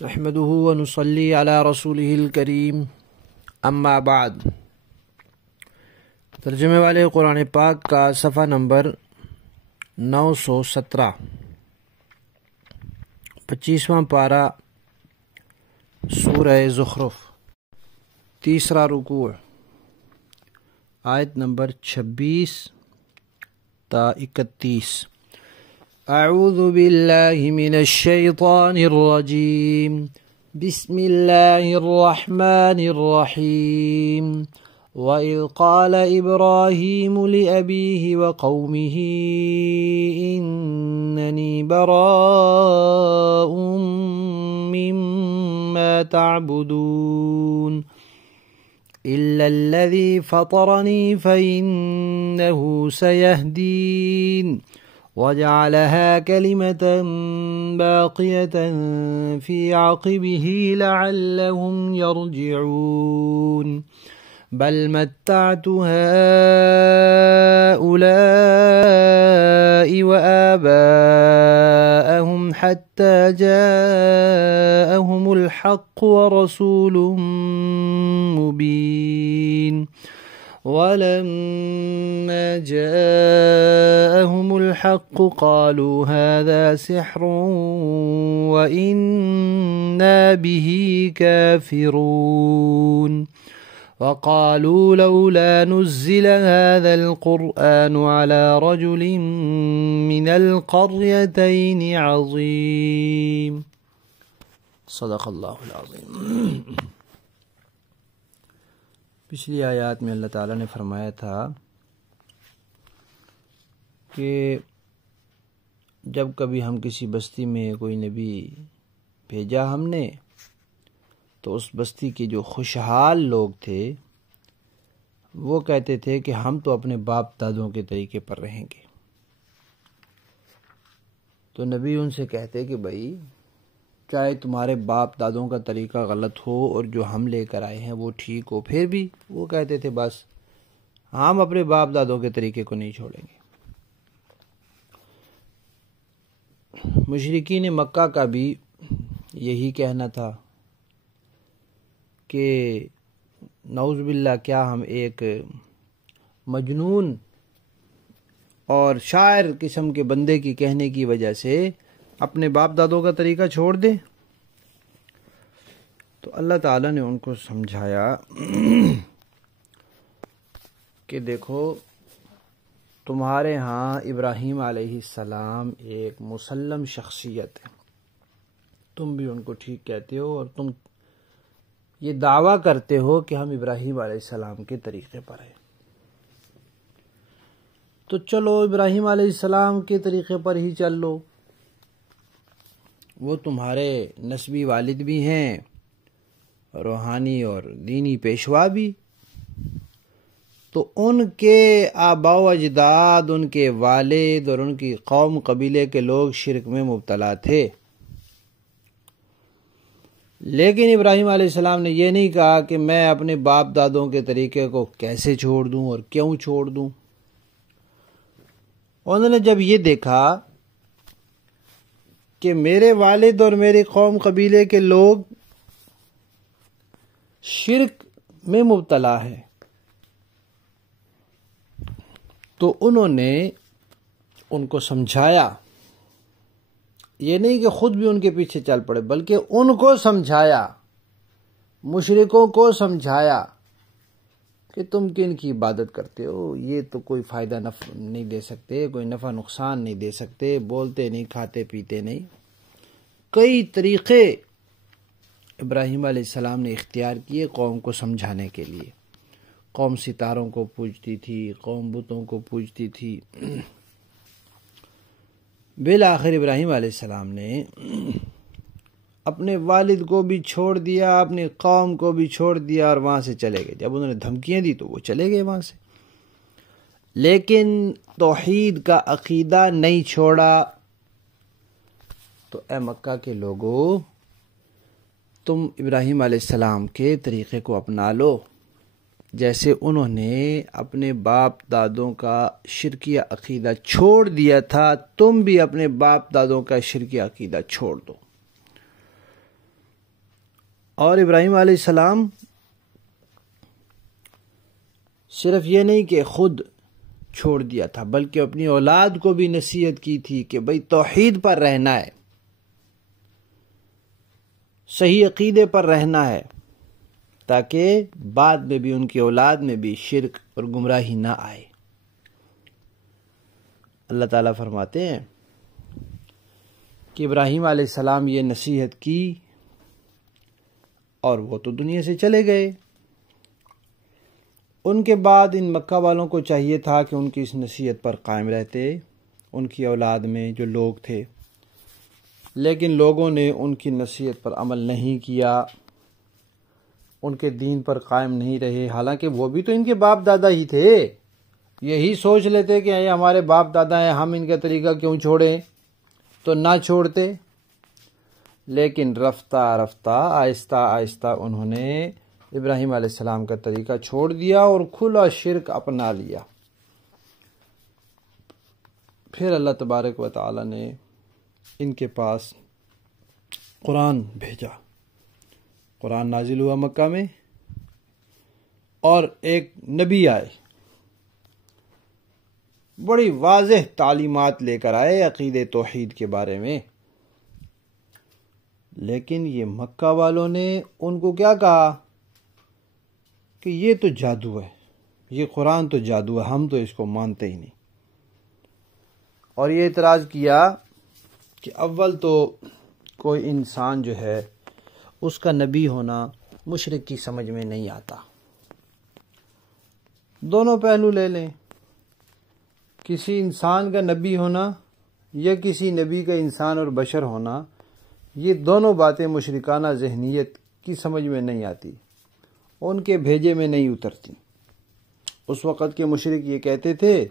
نحمده ونصلي على رسوله الكريم اما بعد۔ ترجمے والے قرآن پاک کا صفحہ نمبر 917، 25واں پارہ، سورہ زخرف، تیسرا رکوع، آیت نمبر 26 تا 31۔ اعوذ باللہ من الشیطان الرجیم، بسم اللہ الرحمن الرحیم۔ وَإِذْ قَالَ إِبْرَاهِيمُ لِأَبِيهِ وَقَوْمِهِ إِنَّنِي بَرَاءٌ مِّمَّا تَعْبُدُونَ إِلَّا الَّذِي فَطَرَنِي فَإِنَّهُ سَيَهْدِينِ وَجَعَلَهَا كَلِمَةً بَاقِيَةً فِي عَقِبِهِ لَعَلَّهُمْ يَرْجِعُونَ بل متعت هؤلاء وآباءهم حتى جاءهم الحق ورسول مبين ولما جاءهم الحق قالوا هذا سحر وإنا به كافرون وقالوا لولا نزل هذا القرآن على رجل من القريتين عظيم۔ صدق اللہ العظیم۔ پچھلی آیات میں اللہ تعالیٰ نے فرمایا تھا کہ جب کبھی ہم کسی بستی میں کوئی نبی بھیجا ہم نے، تو اس بستی کے جو خوشحال لوگ تھے وہ کہتے تھے کہ ہم تو اپنے باپ دادوں کے طریقے پر رہیں گے۔ تو نبی ان سے کہتے کہ بھائی چاہے تمہارے باپ دادوں کا طریقہ غلط ہو اور جو ہم لے کر آئے ہیں وہ ٹھیک ہو، پھر بھی وہ کہتے تھے بس ہم اپنے باپ دادوں کے طریقے کو نہیں چھوڑیں گے۔ مشرکین مکہ کا بھی یہی کہنا تھا کہ نعوذ باللہ کیا ہم ایک مجنون اور شاعر قسم کے بندے کی کہنے کی وجہ سے اپنے باپ دادوں کا طریقہ چھوڑ دیں؟ تو اللہ تعالیٰ نے ان کو سمجھایا کہ دیکھو تمہارے ہاں ابراہیم علیہ السلام ایک مسلم شخصیت ہے، تم بھی ان کو ٹھیک کہتے ہو اور تم یہ دعویٰ کرتے ہو کہ ہم ابراہیم علیہ السلام کے طریقے پر ہیں، تو چلو ابراہیم علیہ السلام کے طریقے پر ہی چل لو، وہ تمہارے نسبی والد بھی ہیں، روحانی اور دینی پیشوا بھی، تو ان کے آباء و اجداد، ان کے والد اور ان کی قوم قبیلے کے لوگ شرک میں مبتلا تھے، لیکن ابراہیم علیہ السلام نے یہ نہیں کہا کہ میں اپنے باپ دادوں کے طریقے کو کیسے چھوڑ دوں اور کیوں چھوڑ دوں۔ انہوں نے جب یہ دیکھا کہ میرے والد اور میری قوم قبیلے کے لوگ شرک میں مبتلا ہے، تو انہوں نے ان کو سمجھایا، یہ نہیں کہ خود بھی ان کے پیچھے چل پڑے بلکہ ان کو سمجھایا، مشرکوں کو سمجھایا کہ تم کن کی عبادت کرتے ہو، یہ تو کوئی فائدہ نہیں دے سکتے، کوئی نفع نقصان نہیں دے سکتے، بولتے نہیں، کھاتے پیتے نہیں۔ کئی طریقے ابراہیم علیہ السلام نے اختیار کیے قوم کو سمجھانے کے لیے۔ قوم ستاروں کو پوجتی تھی، قوم بتوں کو پوجتی تھی۔ بالآخر ابراہیم علیہ السلام نے اپنے والد کو بھی چھوڑ دیا، اپنی قوم کو بھی چھوڑ دیا اور وہاں سے چلے گئے۔ جب انہوں نے دھمکیاں دی تو وہ چلے گئے وہاں سے، لیکن توحید کا عقیدہ نہیں چھوڑا۔ تو اے مکہ کے لوگو، تم ابراہیم علیہ السلام کے طریقے کو اپنا لو، جیسے انہوں نے اپنے باپ دادوں کا شرکیہ عقیدہ چھوڑ دیا تھا، تم بھی اپنے باپ دادوں کا شرکیہ عقیدہ چھوڑ دو۔ اور ابراہیم علیہ السلام صرف یہ نہیں کہ خود چھوڑ دیا تھا بلکہ اپنی اولاد کو بھی نصیحت کی تھی کہ بھئی توحید پر رہنا ہے، صحیح عقیدے پر رہنا ہے، تاکہ بعد میں بھی ان کی اولاد میں بھی شرک اور گمراہی نہ آئے۔ اللہ تعالیٰ فرماتے ہیں کہ ابراہیم علیہ السلام یہ نصیحت کی اور وہ تو دنیا سے چلے گئے۔ ان کے بعد ان مکہ والوں کو چاہیے تھا کہ ان کی اس نصیحت پر قائم رہتے، ان کی اولاد میں جو لوگ تھے، لیکن لوگوں نے ان کی نصیحت پر عمل نہیں کیا، ان کے دین پر قائم نہیں رہے، حالانکہ وہ بھی تو ان کے باپ دادا ہی تھے۔ یہی سوچ لیتے کہ یہ ہمارے باپ دادا ہیں، ہم ان کا طریقہ کیوں چھوڑیں، تو نہ چھوڑتے، لیکن رفتہ رفتہ آہستہ آہستہ انہوں نے ابراہیم علیہ السلام کا طریقہ چھوڑ دیا اور کھلا شرک اپنا لیا۔ پھر اللہ تبارک و تعالی نے ان کے پاس قرآن بھیجا، قرآن نازل ہوا مکہ میں، اور ایک نبی آئے، بڑی واضح تعلیمات لے کر آئے عقیدے توحید کے بارے میں۔ لیکن یہ مکہ والوں نے ان کو کیا کہا کہ یہ تو جادو ہے، یہ قرآن تو جادو ہے، ہم تو اس کو مانتے ہی نہیں۔ اور یہ اعتراض کیا کہ اول تو کوئی انسان جو ہے اس کا نبی ہونا مشرک کی سمجھ میں نہیں آتا۔ دونوں پہلو لے لیں، کسی انسان کا نبی ہونا یا کسی نبی کا انسان اور بشر ہونا، یہ دونوں باتیں مشرکانہ ذہنیت کی سمجھ میں نہیں آتی، ان کے بھیجے میں نہیں اترتی۔ اس وقت کے مشرک یہ کہتے تھے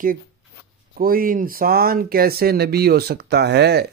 کہ کوئی انسان کیسے نبی ہو سکتا ہے؟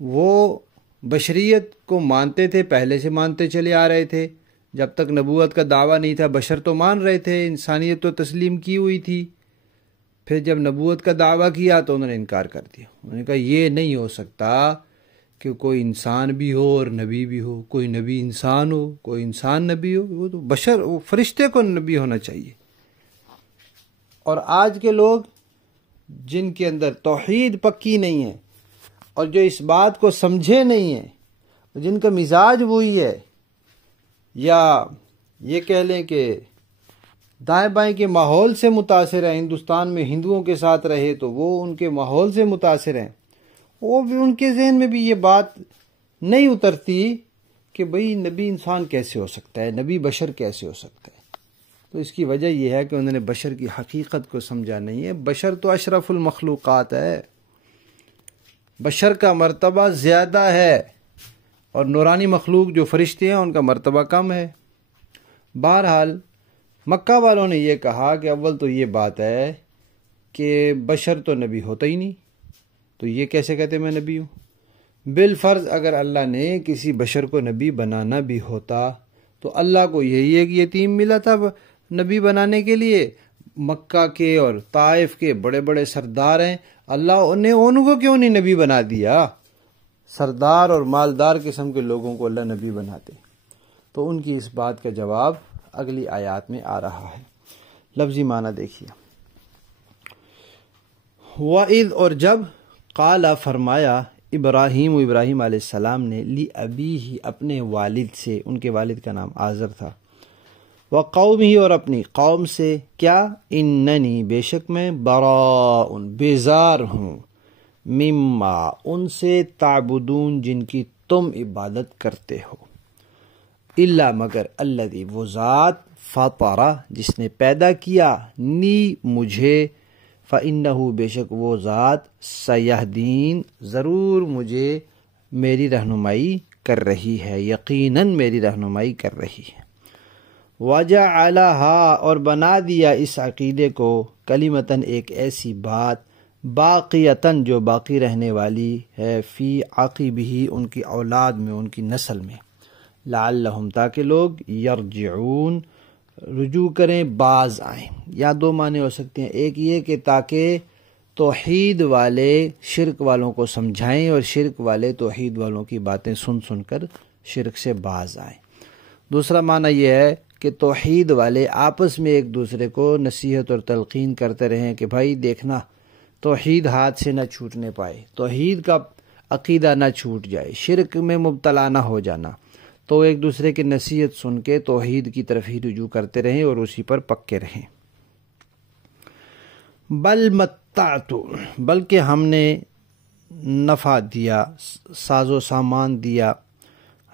وہ بشریت کو مانتے تھے، پہلے سے مانتے چلے آ رہے تھے، جب تک نبوت کا دعویٰ نہیں تھا بشر تو مان رہے تھے، انسانیت تو تسلیم کی ہوئی تھی۔ پھر جب نبوت کا دعویٰ کیا تو انہوں نے انکار کر دیا، انہوں نے کہا یہ نہیں ہو سکتا کہ کوئی انسان بھی ہو اور نبی بھی ہو، کوئی نبی انسان ہو، کوئی انسان نبی ہو، وہ تو بشر، وہ فرشتے کو نبی ہونا چاہیے۔ اور آج کے لوگ جن کے اندر توحید پکی نہیں ہے اور جو اس بات کو سمجھے نہیں ہیں، جن کا مزاج وہی ہے، یا یہ کہہ لیں کہ دائیں بائیں کے ماحول سے متاثر ہیں، ہندوستان میں ہندوؤں کے ساتھ رہے تو وہ ان کے ماحول سے متاثر ہیں، وہ بھی ان کے ذہن میں بھی یہ بات نہیں اترتی کہ بھئی نبی انسان کیسے ہو سکتا ہے، نبی بشر کیسے ہو سکتا ہے۔ تو اس کی وجہ یہ ہے کہ انہوں نے بشر کی حقیقت کو سمجھا نہیں ہے۔ بشر تو اشرف المخلوقات ہے، بشر کا مرتبہ زیادہ ہے، اور نورانی مخلوق جو فرشتے ہیں ان کا مرتبہ کم ہے۔ بہرحال مکہ والوں نے یہ کہا کہ اول تو یہ بات ہے کہ بشر تو نبی ہوتا ہی نہیں، تو یہ کیسے کہتے میں نبی ہوں؟ بالفرض اگر اللہ نے کسی بشر کو نبی بنانا بھی ہوتا تو اللہ کو یہی ایک یتیم ملا تھا نبی بنانے کے لیے۔ مکہ کے اور طائف کے بڑے بڑے سردار ہیں، اللہ نے ان کو کیوں نہیں نبی بنا دیا؟ سردار اور مالدار قسم کے لوگوں کو اللہ نبی بناتے۔ تو ان کی اس بات کا جواب اگلی آیات میں آ رہا ہے، لفظی معنی دیکھیے۔ وَإِذْ، اور جب، قال فرمایا، ابراہیم علیہ السلام نے، لِأَبِيهِ، اپنے والد سے، ان کے والد کا نام آزر تھا، وَقَوْمِهِ، اور اپنی قوم سے، کیا، اِنَّنِي، بے شک میں، بَرَاءٌ، بیزار ہوں، مما، ان سے، تعبدون، جن کی تم عبادت کرتے ہو، الا، مگر، الذی، وہ ذات، فطرہ، جس نے پیدا کیا، نی، مجھے، فإنہ، بے شک وہ ذات، سیہدین، ضرور مجھے میری رہنمائی کر رہی ہے، یقیناً میری رہنمائی کر رہی ہے۔ وجعلہا، اور بنا دیا اس عقیدے کو، کلمتاً، ایک ایسی بات، باقیتاً، جو باقی رہنے والی ہے، فی عقبہ، ان کی اولاد میں، ان کی نسل میں، لعلہم، تاکہ لوگ، یرجعون، رجوع کریں، باز آئیں۔ یا دو معنی ہو سکتے ہیں، ایک یہ کہ تاکہ توحید والے شرک والوں کو سمجھائیں اور شرک والے توحید والوں کی باتیں سن سن کر شرک سے باز آئیں۔ دوسرا معنی یہ ہے کہ توحید والے آپس میں ایک دوسرے کو نصیحت اور تلقین کرتے رہیں کہ بھائی دیکھنا توحید ہاتھ سے نہ چھوٹنے پائے، توحید کا عقیدہ نہ چھوٹ جائے، شرک میں مبتلا نہ ہو جانا، تو ایک دوسرے کی نصیحت سن کے توحید کی طرف ہی رجوع کرتے رہیں اور اسی پر پکے رہیں۔ بل متعت، بلکہ ہم نے نفع دیا، ساز و سامان دیا،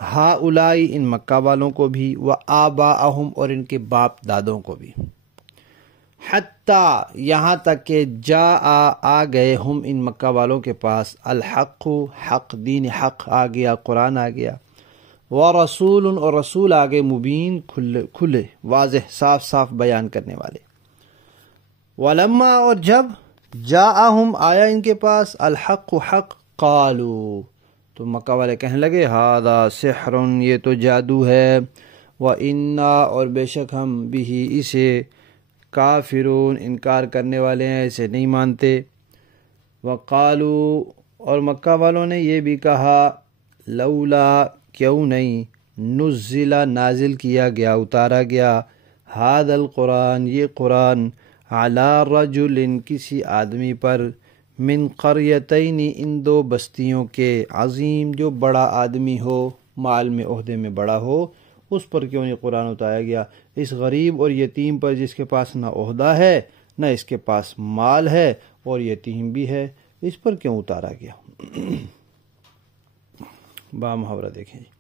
ہاؤلائی ان مکہ والوں کو بھی، و آباءہم اور ان کے باپ دادوں کو بھی، حتیٰ یہاں تک کہ آ گئے ہم ان مکہ والوں کے پاس الحق، حق، دین حق آ گیا، قرآن آ گیا، ورسول اور رسول آگے مبین، کھلے واضح صاف صاف بیان کرنے والے، ولما اور جب جاءہم آیا ان کے پاس الحق حق، قالو تو مکہ والے کہنے لگے ھذا سحر یہ تو جادو ہے، وَإِنَّا اور بے شک ہم بھی اسے کافرون انکار کرنے والے ہیں، اسے نہیں مانتے، وقالو اور مکہ والوں نے یہ بھی کہا لولا کیوں نہیں نزل نازل کیا گیا، اتارا گیا، ھذا القرآن یہ قرآن، علی رجل کسی آدمی پر، من قریتین ان دو بستیوں کے، عظیم جو بڑا آدمی ہو، مال میں عہدے میں بڑا ہو، اس پر کیوں نہیں قرآن اتارا گیا؟ اس غریب اور یتیم پر جس کے پاس نہ عہدہ ہے نہ اس کے پاس مال ہے اور یتیم بھی ہے، اس پر کیوں اتارا گیا؟ با محاورہ دیکھیں جی۔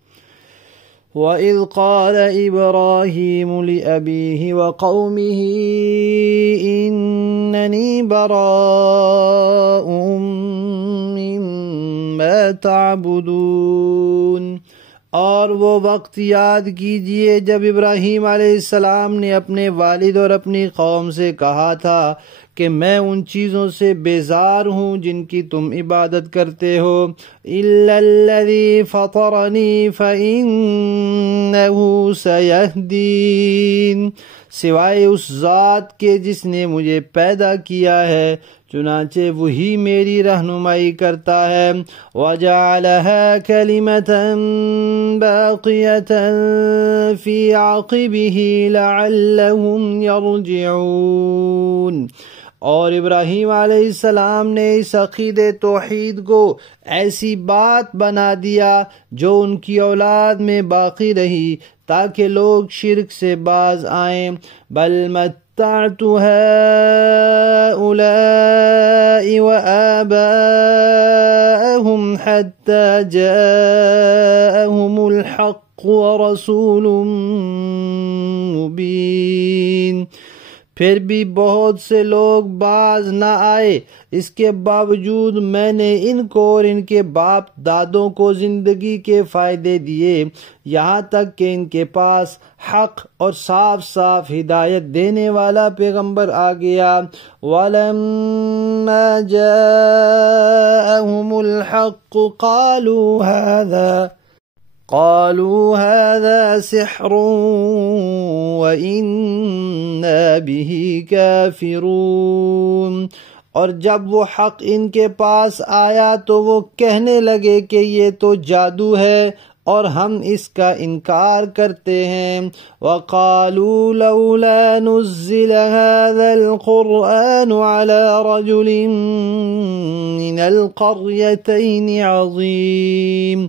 وَإِذْ قَالَ إِبْرَاهِيمُ لِأَبِيهِ وَقَوْمِهِ إِنَّنِي بَرَاءٌ مِّمَّا تَعْبُدُونَ، اور وہ وقت یاد کیجئے جب ابراہیم علیہ السلام نے اپنے والد اور اپنی قوم سے کہا تھا کہ میں ان چیزوں سے بیزار ہوں جن کی تم عبادت کرتے ہو، إِلَّا الَّذِي فَطَرَنِي فَإِنَّهُ سَيَهْدِينِ، سوائے اس ذات کے جس نے مجھے پیدا کیا ہے، چنانچہ وہی میری رہنمائی کرتا ہے، وَجَعَلَهَا كَلِمَةً بَاقِيَةً فِي عَقِبِهِ لَعَلَّهُمْ يَرْجِعُونَ، اور ابراہیم علیہ السلام نے اس عقید توحید کو ایسی بات بنا دیا جو ان کی اولاد میں باقی رہی تاکہ لوگ شرک سے باز آئیں۔ بل متعت هؤلاء وآباءهم حتى جاءهم الحق ورسول مبین، پھر بھی بہت سے لوگ باز نہ آئے، اس کے باوجود میں نے ان کو اور ان کے باپ دادوں کو زندگی کے فائدے دیے، یہاں تک کہ ان کے پاس حق اور صاف صاف ہدایت دینے والا پیغمبر آ گیا۔ وَلَمَّا جَاءَهُمُ الْحَقُّ قالوا هذا سحر وإنا به كافرون، اور جب وہ حق ان کے پاس آیا تو وہ کہنے لگے کہ یہ تو جادو ہے اور ہم اس کا انکار کرتے ہیں۔ وقالوا لولا نزل هذا القرآن على رجل من القريتين عظيم،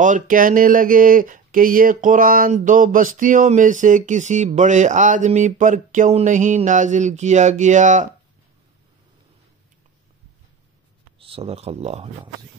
اور کہنے لگے کہ یہ قرآن دو بستیوں میں سے کسی بڑے آدمی پر کیوں نہیں نازل کیا گیا؟ صدق اللہ العظیم۔